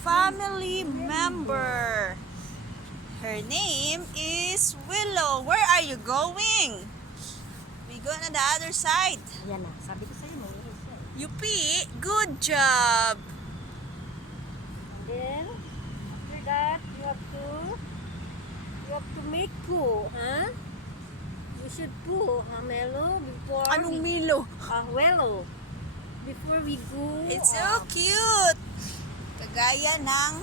family member. Her name is Willow. Where are you going? We go on the other side. Yan na, sabi ko sa'yo, may iris siya. Yupi, good job. And then, after that, you have to make poo, huh? You should poo, Melo, before Anong Milo? Wello. Before we go. It's so cute. Kagaya ng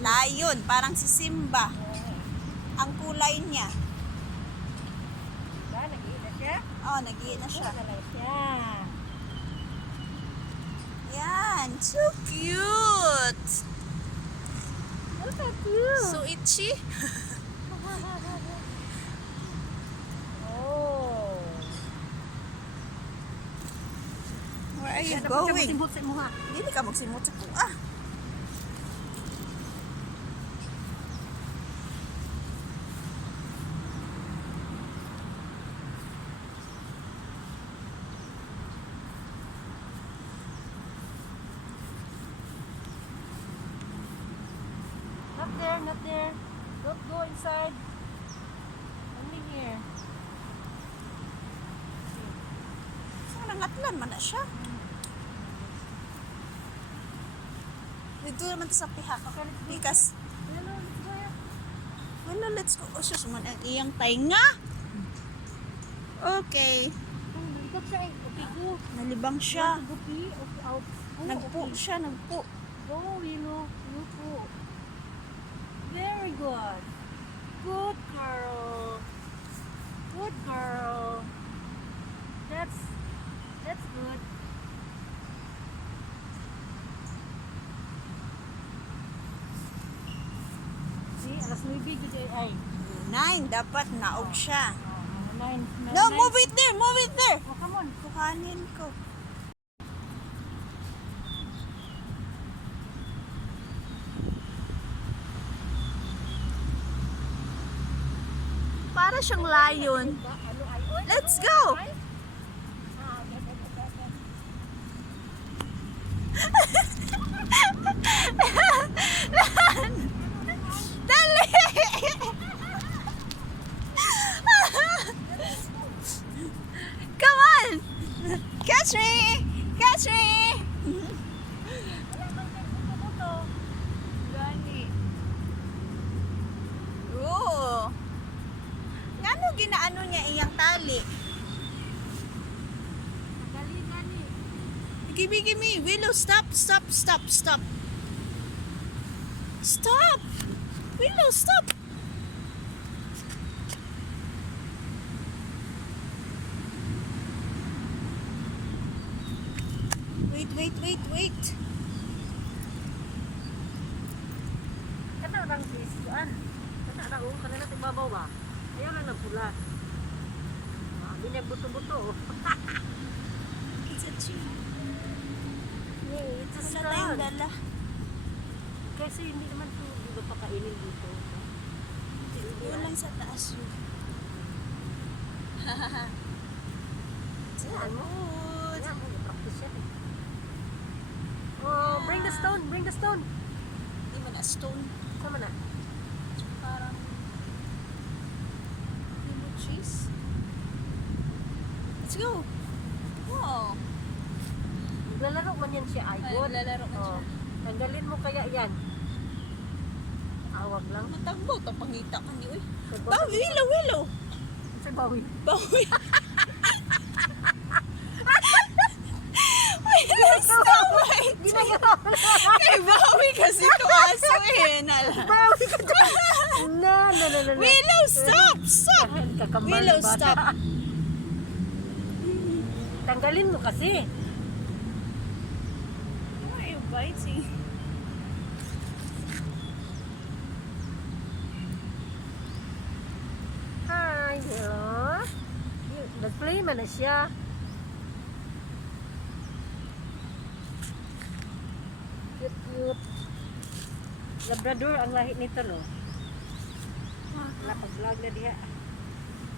lion, parang si Simba. Ang kulay niya. Diba, nag-iina siya? Oh, nag-iina na siya. Nag-iina siya. Yan, so cute. Look at you. So itchy. Oh. Where are you Dapat ka going? magsimot sa imuha. Hindi ka magsimot sa kuha. Not there, not there. Don't go inside. Only here. So, nangatlan man na siya. Dito naman to sa pihak. Because, Hello, let's go here. well, let's go. Oh, sus, man, ang iyang tainga. Okay. Nalikot siya eh. Okay, go. Nalibang siya. Go pee. Okay, out. Nagpo siya, nagpo. Go, Willow. You poo. Very good. Good girl. Good girl. That's good. See, alas 9 dito ay. 9, dapat naog siya. 9. No, move it there, move it there. Oh, come on. Kuhanin ko. Para siyang lion. Ano ay? Oy, Let's ano? go. Ay? Okay. Dali! Come on! Catch me! Catch me! Wala bang nagbuto-buto? Gani. Oo. Ngano ginaano niya iyang tali? Dali, dali. Give me. Willow, stop. Stop. Stop! Willow, stop! Wait. Kata orang please kuan. Kata ra o kanila tibabaw ba? Ayaw lang nagpula. Binig buto-buto. It's a tree. Yeah, it's a Wala tayong sun. dala. Kasi hindi naman ito dito pakainin dito. Doon lang sa taas yun. Yan mo. Good. Yan mo, practice yan eh. Oh, bring the stone, bring the stone. Hindi mo na stone. Sama na. Parang lemon cheese. Let's go. Wow. Naglalaro man yan siya, ay Ay, good. naglalaro man siya. Tanggalin mo kaya yan. Awag lang. Matagbo. Ito pangita ka niyo eh. Bawi. Willow. Sa bawi. Bawi. Willow, stop. Wait. Di na yun. Kay bawi kasi ito aso eh. Bawi ka dyan. No. Willow, stop. Kakambal Willow, na bata. stop. Tanggalin mo kasi. Why are you biting? Hi, hello. Nag-play man na siya. Cute. Labrador ang lahi nito, no? Napag-vlog na diha.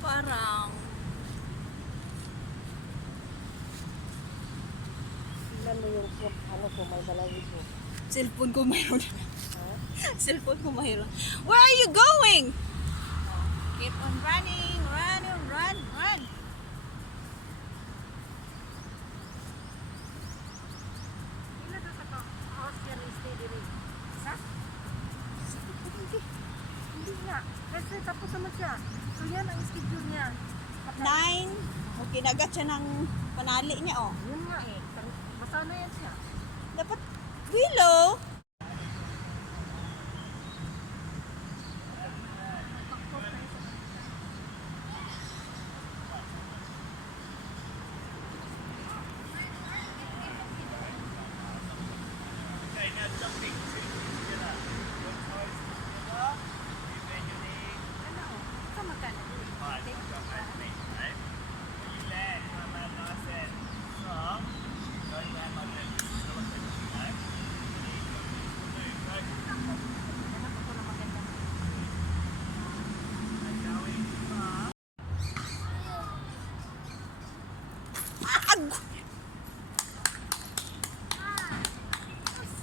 Parang Tingnan mo yung ano ko, may balahibo. Cellphone ko mayroon. Cellphone ko mayroon. Where are you going? Keep on running. Run, run, run. Ila na ka to. House yan ang stay diri. Isa? Hindi nga. Kasi tapos naman siya. So yan ang schedule niya. 9. Okay, nagat siya ng panali niya, oh. Yun nga eh. Basta na yan siya. Dapat, Willow. Ano? Sama ka na.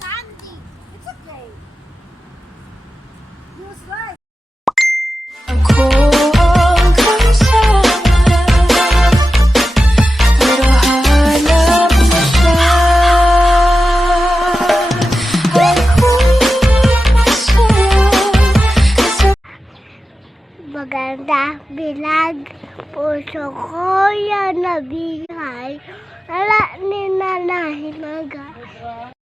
Sandy. It's okay. You was right. Ako ang kasama, pero hanap mo siya. Ako'y masaya kasi Maganda bilag. Puso ko yan nabigay. Wala ni nanay maga.